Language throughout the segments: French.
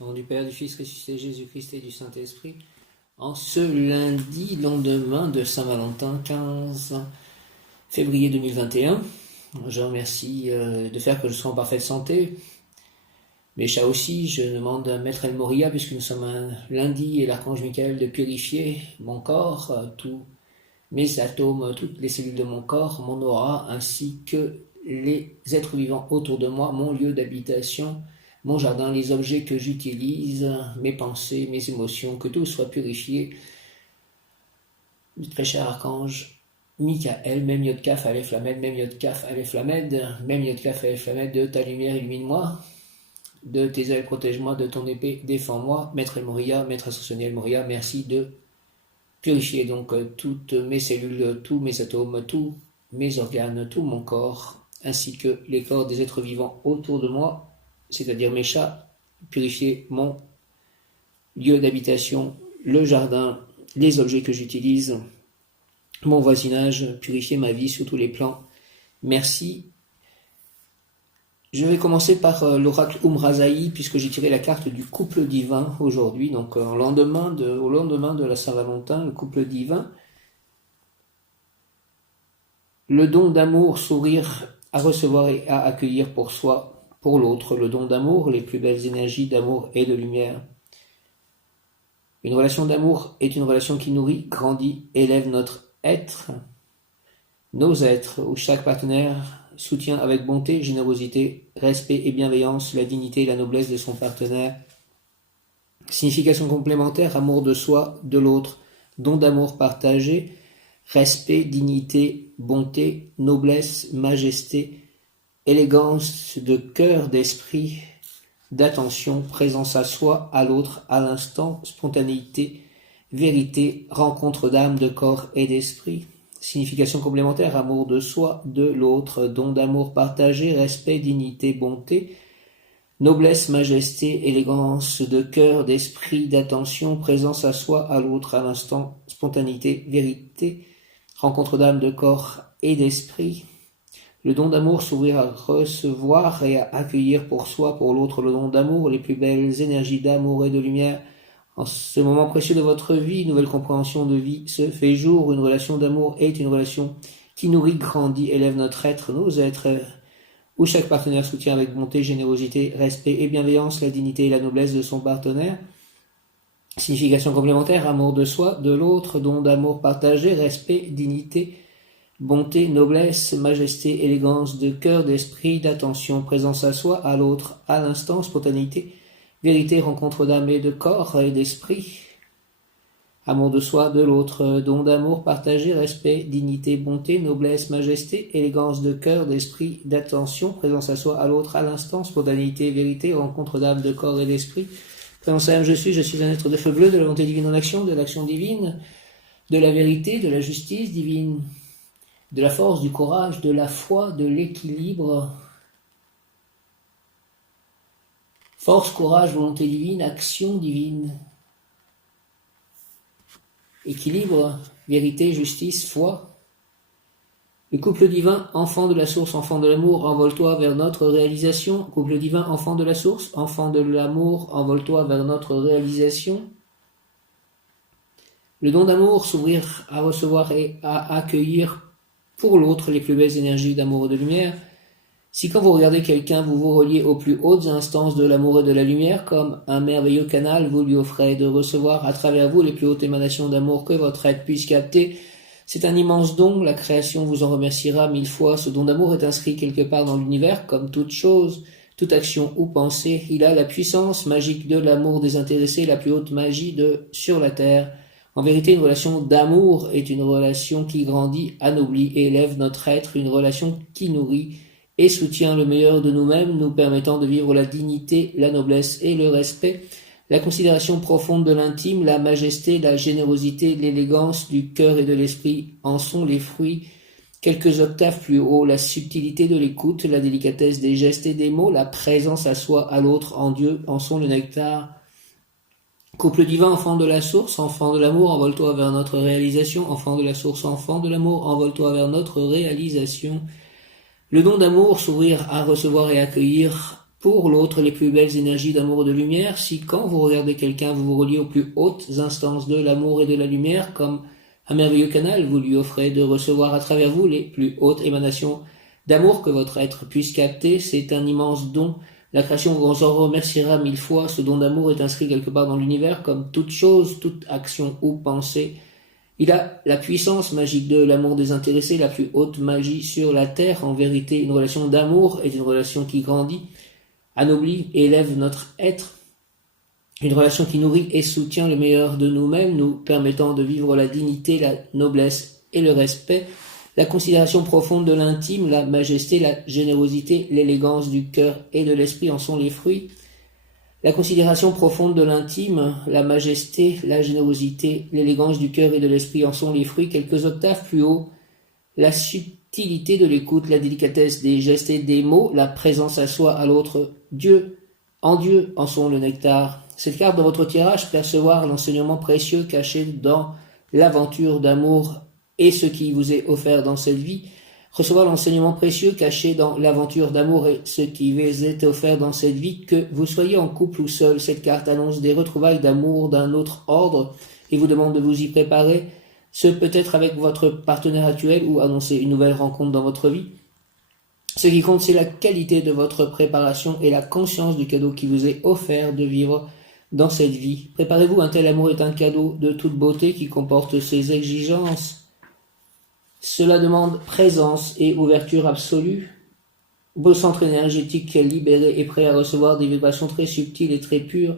Au nom du Père, du Fils ressuscité, Jésus-Christ et du Saint-Esprit, en ce lundi, lendemain de Saint-Valentin, 15 février 2021, je remercie de faire que je sois en parfaite santé. Mes chats aussi, je demande à Maître El Moria, puisque nous sommes un lundi, et l'archange Michael de purifier mon corps, tous mes atomes, toutes les cellules de mon corps, mon aura, ainsi que les êtres vivants autour de moi, mon lieu d'habitation, mon jardin, les objets que j'utilise, mes pensées, mes émotions, que tout soit purifié. Très cher archange Michael, Mem Yod Kaf Aleph Lamed, Mem Yod Kaf Aleph Lamed, Mem Yod Kaf Aleph Lamed, de ta lumière illumine-moi, de tes ailes protège-moi, de ton épée défends-moi. Maître El Moria, Maître Ascensionnel Moria, merci de purifier donc toutes mes cellules, tous mes atomes, tous mes organes, tout mon corps, ainsi que les corps des êtres vivants autour de moi, c'est-à-dire mes chats, purifier mon lieu d'habitation, le jardin, les objets que j'utilise, mon voisinage, purifier ma vie sur tous les plans. Merci. Je vais commencer par l'oracle Umrazaï, puisque j'ai tiré la carte du couple divin aujourd'hui, donc au lendemain de la Saint-Valentin, le couple divin. Le don d'amour, sourire, à recevoir et à accueillir pour soi, pour l'autre, le don d'amour, les plus belles énergies d'amour et de lumière. Une relation d'amour est une relation qui nourrit, grandit, élève notre être, nos êtres, où chaque partenaire soutient avec bonté, générosité, respect et bienveillance la dignité et la noblesse de son partenaire. Signification complémentaire, amour de soi, de l'autre, don d'amour partagé, respect, dignité, bonté, noblesse, majesté, élégance de cœur, d'esprit, d'attention, présence à soi, à l'autre, à l'instant, spontanéité, vérité, rencontre d'âme, de corps et d'esprit. Signification complémentaire, amour de soi, de l'autre, don d'amour partagé, respect, dignité, bonté, noblesse, majesté, élégance de cœur, d'esprit, d'attention, présence à soi, à l'autre, à l'instant, spontanéité, vérité, rencontre d'âme, de corps et d'esprit. Le don d'amour, s'ouvrir à recevoir et à accueillir pour soi, pour l'autre, le don d'amour, les plus belles énergies d'amour et de lumière. En ce moment précieux de votre vie, nouvelle compréhension de vie se fait jour. Une relation d'amour est une relation qui nourrit, grandit, élève notre être, nos êtres, où chaque partenaire soutient avec bonté, générosité, respect et bienveillance la dignité et la noblesse de son partenaire. Signification complémentaire, amour de soi, de l'autre, don d'amour partagé, respect, dignité, bonté, noblesse, majesté, élégance de cœur, d'esprit, d'attention, présence à soi, à l'autre, à l'instant, spontanéité, vérité, rencontre d'âme et de corps et d'esprit. Amour de soi, de l'autre, don d'amour partagé, respect, dignité, bonté, noblesse, majesté, élégance de cœur, d'esprit, d'attention, présence à soi, à l'autre, à l'instant, spontanéité, vérité, rencontre d'âme, de corps et d'esprit. Présence à l'âme, je suis un être de feu bleu, de la volonté divine en action, de l'action divine, de la vérité, de la justice divine, de la force, du courage, de la foi, de l'équilibre. Force, courage, volonté divine, action divine. Équilibre, vérité, justice, foi. Le couple divin, enfant de la source, enfant de l'amour, envole-toi vers notre réalisation. Couple divin, enfant de la source, enfant de l'amour, envole-toi vers notre réalisation. Le don d'amour, s'ouvrir à recevoir et à accueillir pour l'autre les plus belles énergies d'amour et de lumière. Si quand vous regardez quelqu'un, vous vous reliez aux plus hautes instances de l'amour et de la lumière, comme un merveilleux canal, vous lui offrez de recevoir à travers vous les plus hautes émanations d'amour que votre être puisse capter. C'est un immense don, la création vous en remerciera 1000 fois. Ce don d'amour est inscrit quelque part dans l'univers, comme toute chose, toute action ou pensée. Il a la puissance magique de l'amour désintéressé, la plus haute magie sur la terre. En vérité, une relation d'amour est une relation qui grandit, anoblit et élève notre être, une relation qui nourrit et soutient le meilleur de nous-mêmes, nous permettant de vivre la dignité, la noblesse et le respect, la considération profonde de l'intime, la majesté, la générosité, l'élégance du cœur et de l'esprit en sont les fruits. Quelques octaves plus haut, la subtilité de l'écoute, la délicatesse des gestes et des mots, la présence à soi, à l'autre, en Dieu, en sont le nectar. Couple divin, enfant de la source, enfant de l'amour, envole-toi vers notre réalisation. Enfant de la source, enfant de l'amour, envole-toi vers notre réalisation. Le don d'amour, s'ouvrir à recevoir et accueillir pour l'autre les plus belles énergies d'amour et de lumière, si quand vous regardez quelqu'un, vous vous reliez aux plus hautes instances de l'amour et de la lumière, comme un merveilleux canal, vous lui offrez de recevoir à travers vous les plus hautes émanations d'amour que votre être puisse capter. C'est un immense don. La création vous en remerciera 1000 fois. Ce don d'amour est inscrit quelque part dans l'univers, comme toute chose, toute action ou pensée. Il a la puissance magique de l'amour désintéressé, la plus haute magie sur la terre. En vérité, une relation d'amour est une relation qui grandit, anoblit et élève notre être. Une relation qui nourrit et soutient le meilleur de nous-mêmes, nous permettant de vivre la dignité, la noblesse et le respect, la considération profonde de l'intime, la majesté, la générosité, l'élégance du cœur et de l'esprit en sont les fruits. La considération profonde de l'intime, la majesté, la générosité, l'élégance du cœur et de l'esprit en sont les fruits. Quelques octaves plus haut, la subtilité de l'écoute, la délicatesse des gestes et des mots, la présence à soi, à l'autre, Dieu en sont le nectar. Cette carte de votre tirage, percevoir l'enseignement précieux caché dans l'aventure d'amour et ce qui vous est offert dans cette vie. Recevoir l'enseignement précieux caché dans l'aventure d'amour et ce qui vous est offert dans cette vie, que vous soyez en couple ou seul. Cette carte annonce des retrouvailles d'amour d'un autre ordre et vous demande de vous y préparer, ce peut-être avec votre partenaire actuel ou annoncer une nouvelle rencontre dans votre vie. Ce qui compte, c'est la qualité de votre préparation et la conscience du cadeau qui vous est offert de vivre dans cette vie. Préparez-vous, un tel amour est un cadeau de toute beauté qui comporte ses exigences. Cela demande présence et ouverture absolue. Beau centre énergétique libéré et prêt à recevoir des vibrations très subtiles et très pures.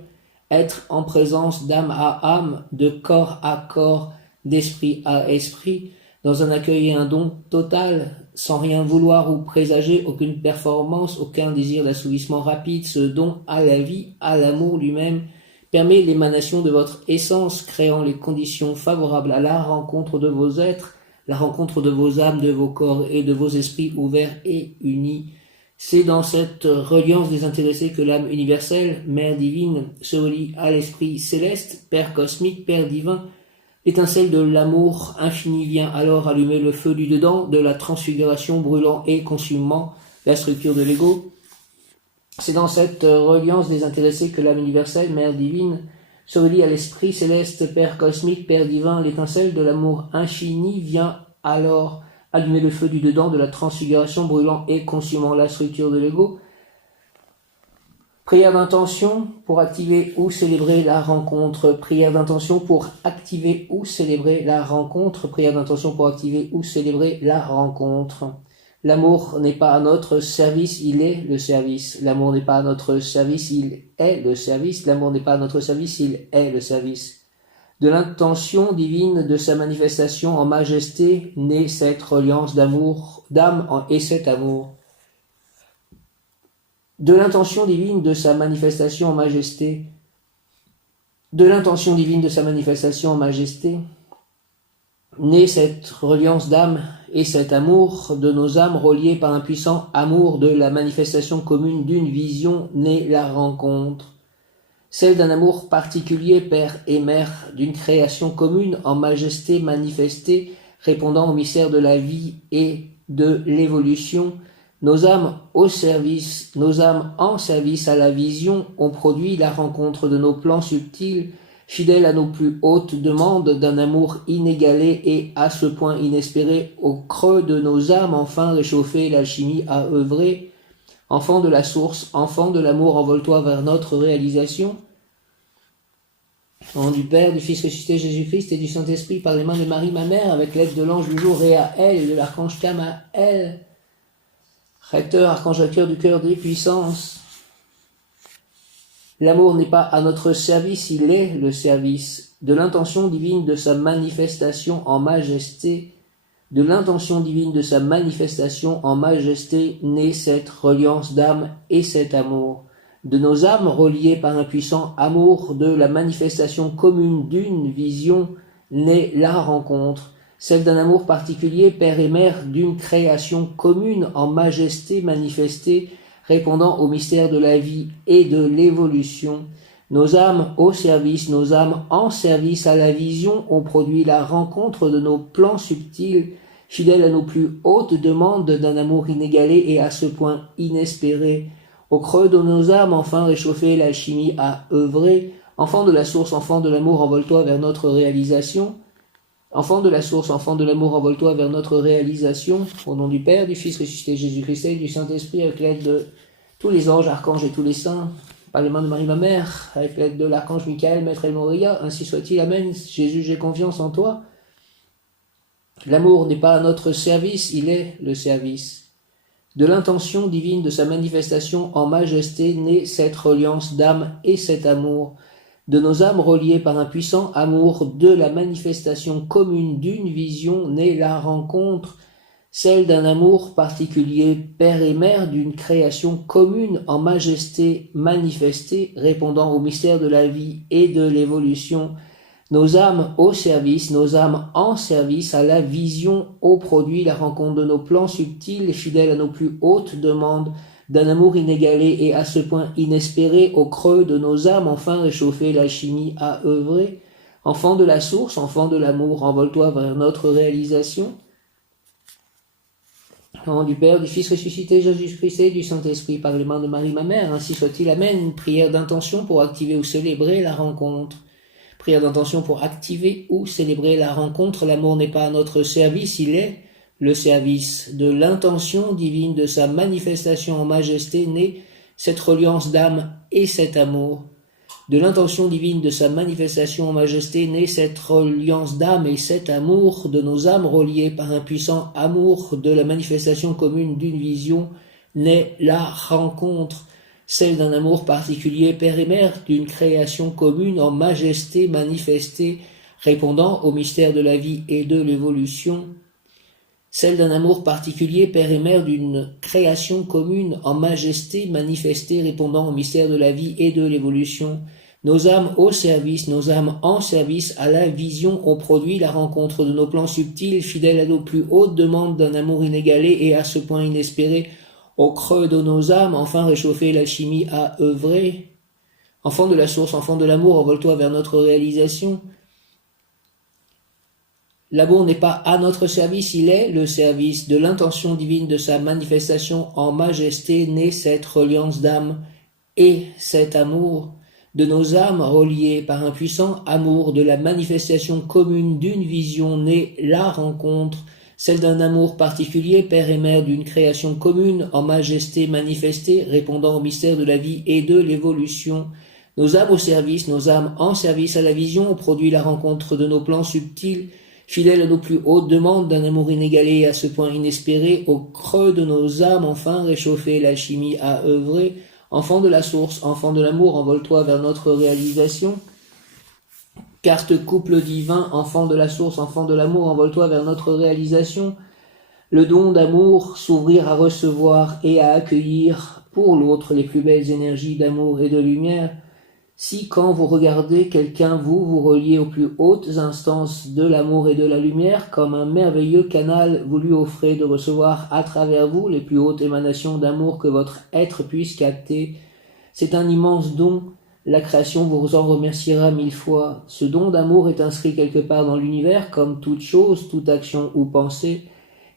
Être en présence d'âme à âme, de corps à corps, d'esprit à esprit, dans un accueil et un don total, sans rien vouloir ou présager, aucune performance, aucun désir d'assouvissement rapide. Ce don à la vie, à l'amour lui-même, permet l'émanation de votre essence, créant les conditions favorables à la rencontre de vos êtres, la rencontre de vos âmes, de vos corps et de vos esprits ouverts et unis. C'est dans cette reliance désintéressée que l'âme universelle, Mère divine, se relie à l'Esprit céleste, Père cosmique, Père divin. L'étincelle de l'amour infini vient alors allumer le feu du dedans, de la transfiguration brûlant et consumant la structure de l'ego. C'est dans cette reliance désintéressée que l'âme universelle, Mère divine, se relie à l'Esprit céleste, Père cosmique, Père divin. L'étincelle de l'amour infini vient alors allumer le feu du dedans, de la transfiguration brûlant et consumant la structure de l'ego. Prière d'intention pour activer ou célébrer la rencontre. Prière d'intention pour activer ou célébrer la rencontre. Prière d'intention pour activer ou célébrer la rencontre. L'amour n'est pas à notre service, il est le service. L'amour n'est pas à notre service, il est le service. L'amour n'est pas à notre service, il est le service. De l'intention divine de sa manifestation en majesté naît cette reliance d'amour, d'âme et cet amour. De l'intention divine de sa manifestation en majesté, naît cette reliance d'âme et cet amour de nos âmes reliées par un puissant amour de la manifestation commune d'une vision naît la rencontre. Celle d'un amour particulier, Père et Mère, d'une création commune en majesté manifestée, répondant au mystère de la vie et de l'évolution. Nos âmes en service à la vision ont produit la rencontre de nos plans subtils, fidèles à nos plus hautes demandes d'un amour inégalé et à ce point inespéré. Au creux de nos âmes, enfin réchauffée, l'alchimie a œuvré. Enfant de la source, enfant de l'amour, envole-toi vers notre réalisation. Au nom du Père, du Fils ressuscité Jésus-Christ et du Saint-Esprit, par les mains de Marie, ma mère, avec l'aide de l'ange du jour Réaël et de l'archange Camaël, recteur, archange acteur du cœur des puissances. L'amour n'est pas à notre service, il est le service. De l'intention divine de sa manifestation en majesté, naît cette reliance d'âme et cet amour. De nos âmes reliées par un puissant amour de la manifestation commune d'une vision naît la rencontre. Celle d'un amour particulier, Père et Mère, d'une création commune en majesté manifestée, répondant au mystère de la vie et de l'évolution. Nos âmes au service, nos âmes en service à la vision ont produit la rencontre de nos plans subtils, fidèles à nos plus hautes demandes d'un amour inégalé et à ce point inespéré. Au creux de nos âmes, enfin réchauffées, l'alchimie a œuvré. Enfant de la source, enfant de l'amour, envole-toi vers notre réalisation. Enfant de la source, enfant de l'amour, envole-toi vers notre réalisation. Au nom du Père, du Fils ressuscité Jésus-Christ et du Saint-Esprit, avec l'aide de tous les anges, archanges et tous les saints, par les mains de Marie ma mère, avec l'aide de l'archange Michael, Maître El Moria, ainsi soit-il. Amen. Jésus, j'ai confiance en toi. L'amour n'est pas à notre service, il est le service. De l'intention divine de sa manifestation en majesté naît cette reliance d'âme et cet amour. De nos âmes reliées par un puissant amour, de la manifestation commune d'une vision naît la rencontre, celle d'un amour particulier, Père et Mère, d'une création commune en majesté manifestée, répondant au mystère de la vie et de l'évolution. Nos âmes au service, nos âmes en service à la vision, au produit, la rencontre de nos plans subtils, fidèles à nos plus hautes demandes, d'un amour inégalé et à ce point inespéré, au creux de nos âmes, enfin réchauffées, l'alchimie a œuvré. Enfant de la source, enfant de l'amour, envole-toi vers notre réalisation. Au nom du Père, du Fils ressuscité, Jésus-Christ et du Saint-Esprit, par les mains de Marie ma mère, ainsi soit-il. Amen. Une prière d'intention pour activer ou célébrer la rencontre. Prière d'intention pour activer ou célébrer la rencontre. L'amour n'est pas à notre service, il est le service. De l'intention divine de sa manifestation en majesté naît cette reliance d'âme et cet amour. De l'intention divine de sa manifestation en majesté naît cette reliance d'âme et cet amour. De nos âmes reliées par un puissant amour de la manifestation commune d'une vision naît la rencontre, celle d'un amour particulier, Père et Mère, d'une création commune en majesté manifestée, répondant au mystère de la vie et de l'évolution. Celle d'un amour particulier, Père et Mère, d'une création commune en majesté manifestée, répondant au mystère de la vie et de l'évolution. Nos âmes au service, nos âmes en service à la vision, au produit, la rencontre de nos plans subtils, fidèles à nos plus hautes demandes d'un amour inégalé et à ce point inespéré. Au creux de nos âmes, enfin réchauffée, l'alchimie a œuvré. Enfant de la source, enfant de l'amour, envole-toi vers notre réalisation. L'amour n'est pas à notre service, il est le service. De l'intention divine de sa manifestation en majesté naît cette reliance d'âme et cet amour. De nos âmes reliées par un puissant amour, de la manifestation commune d'une vision naît la rencontre, celle d'un amour particulier, Père et Mère, d'une création commune en majesté manifestée, répondant au mystère de la vie et de l'évolution. Nos âmes au service, nos âmes en service à la vision, produit la rencontre de nos plans subtils, fidèles à nos plus hautes demandes d'un amour inégalé et à ce point inespéré. Au creux de nos âmes, enfin réchauffée, l'alchimie a œuvré. Enfant de la source, enfant de l'amour, envole-toi vers notre réalisation. Carte couple divin, enfant de la source, enfant de l'amour, envole-toi vers notre réalisation. Le don d'amour, s'ouvrir à recevoir et à accueillir pour l'autre les plus belles énergies d'amour et de lumière. Si quand vous regardez quelqu'un, vous reliez aux plus hautes instances de l'amour et de la lumière, comme un merveilleux canal, vous lui offrez de recevoir à travers vous les plus hautes émanations d'amour que votre être puisse capter. C'est un immense don. La création vous en remerciera 1000 fois. Ce don d'amour est inscrit quelque part dans l'univers, comme toute chose, toute action ou pensée.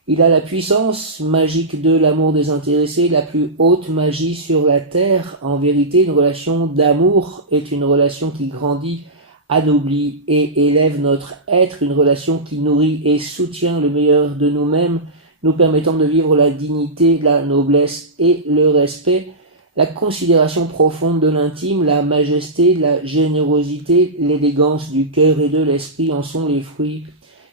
Il a la puissance magique de l'amour désintéressé, la plus haute magie sur la terre. En vérité, une relation d'amour est une relation qui grandit, anoblit et élève notre être, une relation qui nourrit et soutient le meilleur de nous-mêmes, nous permettant de vivre la dignité, la noblesse et le respect. La considération profonde de l'intime, la majesté, la générosité, l'élégance du cœur et de l'esprit en sont les fruits.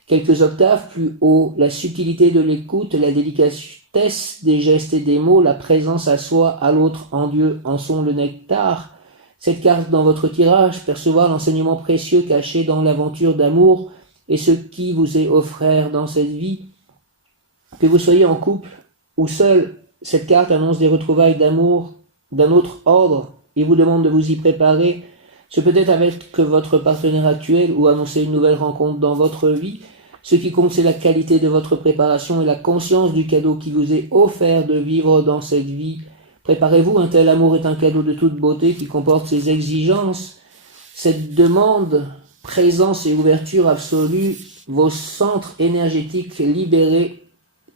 Quelques octaves plus haut, la subtilité de l'écoute, la délicatesse des gestes et des mots, la présence à soi, à l'autre, en Dieu, en sont le nectar. Cette carte dans votre tirage, percevoir l'enseignement précieux caché dans l'aventure d'amour et ce qui vous est offert dans cette vie. Que vous soyez en couple ou seul, cette carte annonce des retrouvailles d'amour d'un autre ordre et vous demande de vous y préparer. Ce peut être avec votre partenaire actuel ou annoncer une nouvelle rencontre dans votre vie. Ce qui compte, c'est la qualité de votre préparation et la conscience du cadeau qui vous est offert de vivre dans cette vie. Préparez-vous, un tel amour est un cadeau de toute beauté qui comporte ses exigences. Cette demande, présence et ouverture absolue, vos centres énergétiques libérés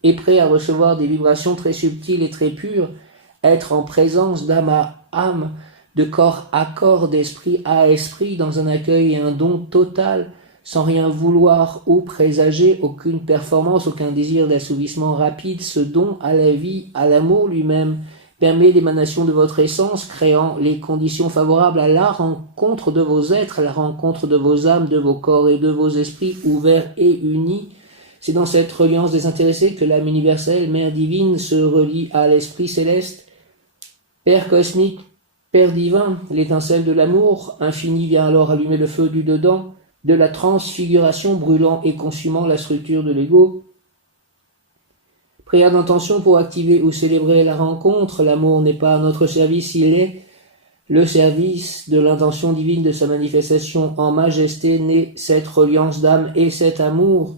et prêts à recevoir des vibrations très subtiles et très pures, être en présence d'âme à âme, de corps à corps, d'esprit à esprit, dans un accueil et un don total, sans rien vouloir ou présager, aucune performance, aucun désir d'assouvissement rapide. Ce don à la vie, à l'amour lui-même, permet l'émanation de votre essence, créant les conditions favorables à la rencontre de vos êtres, à la rencontre de vos âmes, de vos corps et de vos esprits ouverts et unis. C'est dans cette reliance désintéressée que l'âme universelle, Mère divine, se relie à l'Esprit céleste. Père cosmique, Père divin, l'étincelle de l'amour infini vient alors allumer le feu du dedans, de la transfiguration brûlant et consumant la structure de l'ego. Prière d'intention pour activer ou célébrer la rencontre. L'amour n'est pas à notre service, il est le service de l'intention divine de sa manifestation en majesté, naît cette reliance d'âme et cet amour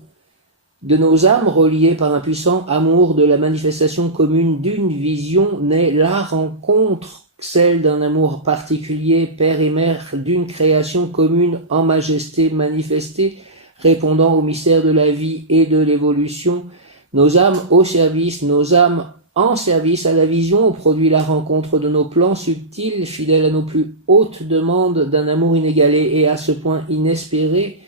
de nos âmes reliées par un puissant amour de la manifestation commune d'une vision, naît la rencontre, celle d'un amour particulier, père et mère, d'une création commune en majesté manifestée, répondant au mystère de la vie et de l'évolution. Nos âmes au service, nos âmes en service à la vision, produit la rencontre de nos plans subtils, fidèles à nos plus hautes demandes d'un amour inégalé et à ce point inespéré.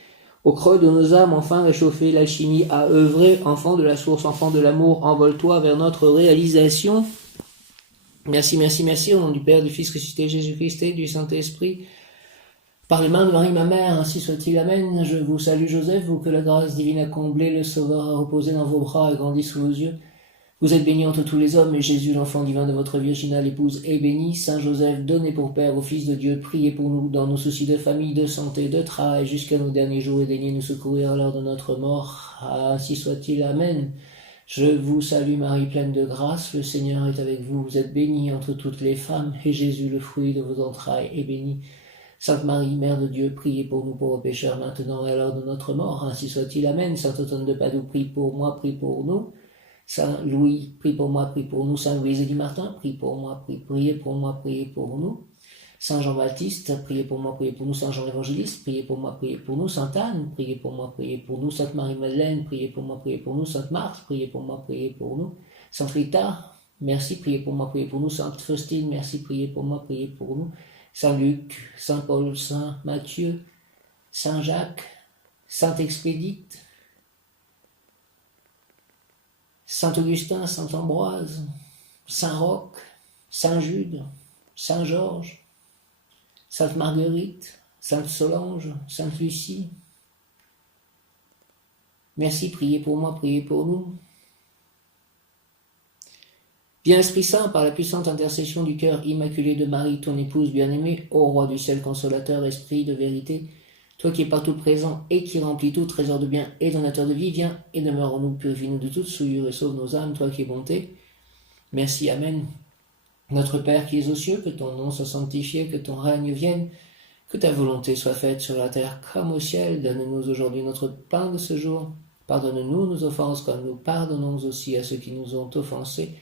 Au creux de nos âmes, enfin réchauffée, l'alchimie a œuvré, enfant de la source, enfant de l'amour, envole-toi vers notre réalisation. Merci, merci, merci, au nom du Père, du Fils ressuscité, Jésus-Christ et du Saint-Esprit. Par les mains de Marie, ma mère, ainsi soit-il, amen. Je vous salue, Joseph, vous que la grâce divine a comblé, le Sauveur a reposé dans vos bras et grandi sous vos yeux. Vous êtes bénie entre tous les hommes, et Jésus, l'enfant divin de votre virginale épouse, est béni. Saint Joseph, donné pour Père au Fils de Dieu, priez pour nous dans nos soucis de famille, de santé, de travail, jusqu'à nos derniers jours, et daignez nous secourir à l'heure de notre mort. Ainsi soit-il, amen. Je vous salue, Marie, pleine de grâce, le Seigneur est avec vous. Vous êtes bénie entre toutes les femmes, et Jésus, le fruit de vos entrailles, est béni. Sainte Marie, Mère de Dieu, priez pour nous pauvres pécheurs, maintenant et à l'heure de notre mort. Ainsi soit-il, amen. Saint Othone de Padoue, prie pour moi, prie pour nous. Saint Louis, prie pour moi, prie pour nous. Saint Louis-Élie Martin, prie pour moi, priez pour moi, priez pour nous. Saint Jean-Baptiste, priez pour moi, priez pour nous. Saint Jean-Évangéliste, priez pour moi, priez pour nous. Sainte Anne, priez pour moi, priez pour nous. Sainte Marie-Madeleine, priez pour moi, priez pour nous. Sainte Marthe, priez pour moi, priez pour nous. Sainte Rita, merci, priez pour moi, priez pour nous. Sainte Faustine, merci, priez pour moi, priez pour nous. Saint Luc, Saint Paul, Saint Matthieu, Saint Jacques, Saint Expédite, Saint Augustin, Saint Ambroise, Saint Roch, Saint Jude, Saint Georges, Sainte Marguerite, Sainte Solange, Sainte Lucie. Merci, priez pour moi, priez pour nous. Viens Esprit Saint, par la puissante intercession du cœur immaculé de Marie, ton épouse bien-aimée, ô Roi du ciel consolateur, Esprit de vérité, toi qui es partout présent et qui remplis tout trésor de bien et donateur de vie, viens et demeure en nous, purifie-nous de toute souillure et sauve nos âmes, toi qui es bonté. Merci, amen. Notre Père qui es aux cieux, que ton nom soit sanctifié, que ton règne vienne, que ta volonté soit faite sur la terre comme au ciel. Donne-nous aujourd'hui notre pain de ce jour. Pardonne-nous nos offenses comme nous pardonnons aussi à ceux qui nous ont offensés.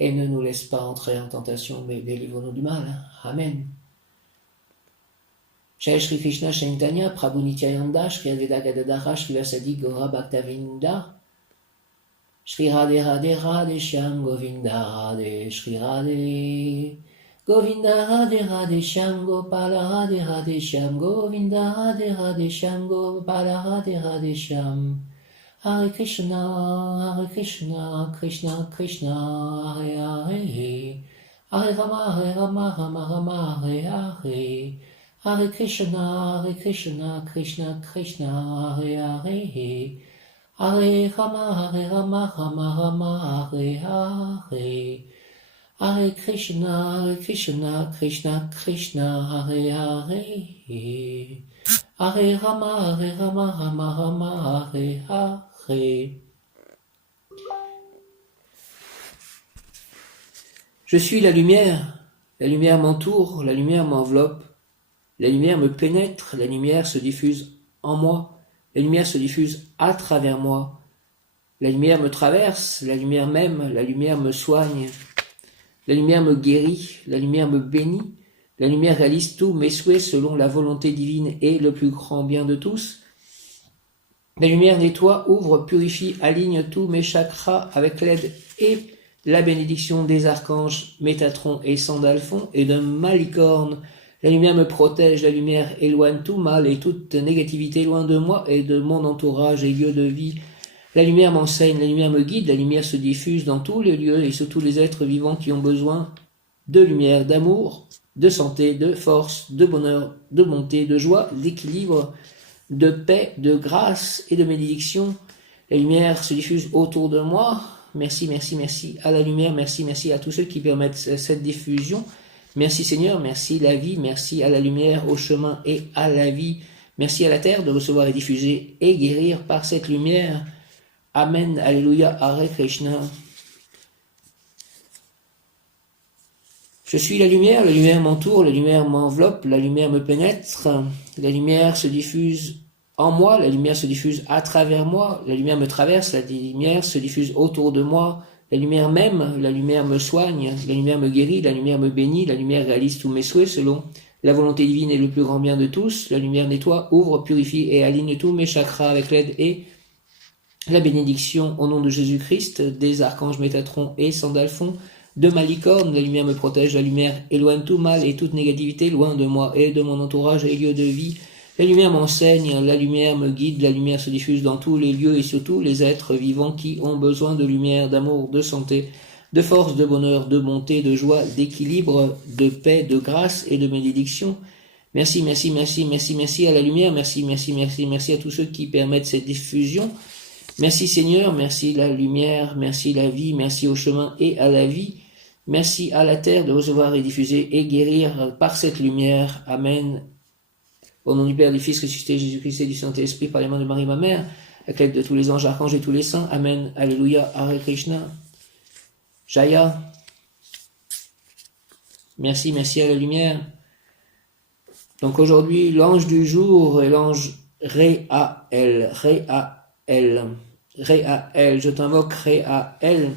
Et ne nous laisse pas entrer en tentation, mais délivre-nous du mal. Amen. Jai Shri Krishna Chaitanya, Prabhu Nityananda, Shri Advaita Gadadara, Shri Vasadi Gaura Bhaktavinda, Shri Radhe Radhe Radhe Shyam Govinda Radhe, Shri Radhe Govinda Radhe Radhe Shyam Gopala Radhe Radhe Shyam Govinda Radhe Radhe Shyam Gopala Radhe Radhe Shyam. Hare Krishna, Krishna Krishna, Hare Hare, Hare Rama, Rama Rama, Hare Hare, Hare Krishna, Krishna Krishna, Hare Hare, Hare Rama, Rama Rama, Hare Hare, Hare Krishna, Krishna Krishna, Hare Hare, Hare Rama, Rama Rama, Hare Hare. Je suis la lumière m'entoure, la lumière m'enveloppe, la lumière me pénètre, la lumière se diffuse en moi, la lumière se diffuse à travers moi, la lumière me traverse, la lumière m'aime, la lumière me soigne, la lumière me guérit, la lumière me bénit, la lumière réalise tous mes souhaits selon la volonté divine et le plus grand bien de tous. La lumière nettoie, ouvre, purifie, aligne tous mes chakras avec l'aide et la bénédiction des archanges Métatron et Sandalphon et de ma licorne. La lumière me protège, la lumière éloigne tout mal et toute négativité loin de moi et de mon entourage et lieu de vie. La lumière m'enseigne, la lumière me guide, la lumière se diffuse dans tous les lieux et sur tous les êtres vivants qui ont besoin de lumière, d'amour, de santé, de force, de bonheur, de bonté, de joie, d'équilibre, de paix, de grâce et de bénédiction. La lumière se diffuse autour de moi. Merci, merci, merci à la lumière, merci, merci à tous ceux qui permettent cette diffusion. Merci Seigneur, merci la vie, merci à la lumière, au chemin et à la vie. Merci à la terre de recevoir et diffuser et guérir par cette lumière. Amen, Alléluia, Hare Krishna. Je suis la lumière m'entoure, la lumière m'enveloppe, la lumière me pénètre, la lumière se diffuse en moi, la lumière se diffuse à travers moi, la lumière me traverse, la lumière se diffuse autour de moi, la lumière m'aime, la lumière me soigne, la lumière me guérit, la lumière me bénit, la lumière réalise tous mes souhaits selon la volonté divine et le plus grand bien de tous, la lumière nettoie, ouvre, purifie et aligne tous mes chakras avec l'aide et la bénédiction au nom de Jésus-Christ, des archanges Métatron et Sandalphon, de ma licorne, la lumière me protège, la lumière éloigne tout mal et toute négativité loin de moi et de mon entourage et lieu de vie. La lumière m'enseigne, la lumière me guide, la lumière se diffuse dans tous les lieux et surtout les êtres vivants qui ont besoin de lumière, d'amour, de santé, de force, de bonheur, de bonté, de joie, d'équilibre, de paix, de grâce et de bénédiction. Merci, merci, merci, merci, merci à la lumière, merci, merci, merci, merci à tous ceux qui permettent cette diffusion. Merci Seigneur, merci la lumière, merci la vie, merci au chemin et à la vie. Merci à la terre de recevoir et diffuser et guérir par cette lumière. Amen. Au nom du Père, du Fils, ressuscité, Jésus-Christ et du Saint-Esprit, par les mains de Marie, ma mère, avec l'aide de tous les anges, archanges et tous les saints. Amen. Alléluia. Hare Krishna. Jaya. Merci, merci à la lumière. Donc aujourd'hui, l'ange du jour est l'ange Réaël. Réaël. Réaël. Je t'invoque Réaël.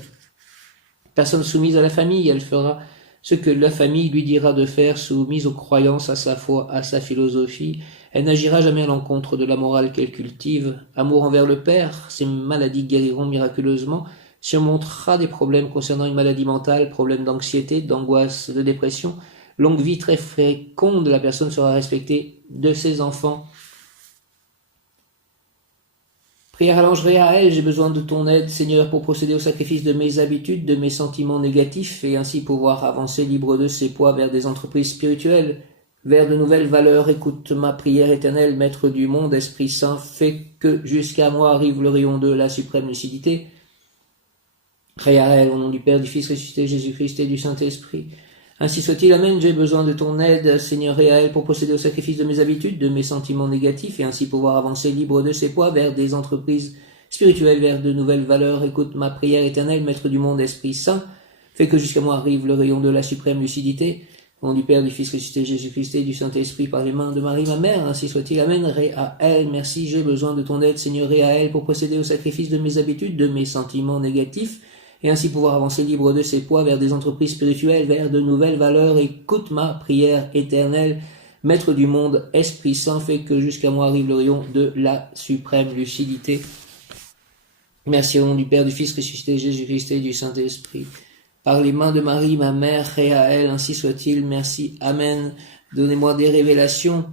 Personne soumise à la famille, elle fera ce que la famille lui dira de faire, soumise aux croyances, à sa foi, à sa philosophie. Elle n'agira jamais à l'encontre de la morale qu'elle cultive. Amour envers le Père, ses maladies guériront miraculeusement, surmontera des problèmes concernant une maladie mentale, problèmes d'anxiété, d'angoisse, de dépression. Longue vie très féconde, la personne sera respectée de ses enfants. Prière à l'ange Réaël, j'ai besoin de ton aide, Seigneur, pour procéder au sacrifice de mes habitudes, de mes sentiments négatifs, et ainsi pouvoir avancer libre de ses poids vers des entreprises spirituelles, vers de nouvelles valeurs. Écoute ma prière éternelle, Maître du monde, Esprit Saint, fais que jusqu'à moi arrive le rayon de la suprême lucidité. Réaël, au nom du Père, du Fils ressuscité, Jésus-Christ et du Saint-Esprit. Ainsi soit-il, Amen, j'ai besoin de ton aide, Seigneur Réaël, pour procéder au sacrifice de mes habitudes, de mes sentiments négatifs, et ainsi pouvoir avancer libre de ses poids vers des entreprises spirituelles, vers de nouvelles valeurs. Écoute ma prière éternelle, Maître du monde, Esprit Saint, fais que jusqu'à moi arrive le rayon de la suprême lucidité. Au nom du Père, du Fils ressuscité, Jésus-Christ et du Saint-Esprit, par les mains de Marie, ma mère, ainsi soit-il, Amen. Réaël, merci, j'ai besoin de ton aide, Seigneur Réaël, pour procéder au sacrifice de mes habitudes, de mes sentiments négatifs, et ainsi pouvoir avancer libre de ses poids vers des entreprises spirituelles, vers de nouvelles valeurs. Écoute ma prière éternelle, Maître du monde, Esprit Saint, fait que jusqu'à moi arrive le rayon de la suprême lucidité. Merci au nom du Père, du Fils ressuscité, Jésus-Christ et du Saint-Esprit. Par les mains de Marie, ma mère, Réaël, ainsi soit-il, merci, Amen. Donnez-moi des révélations.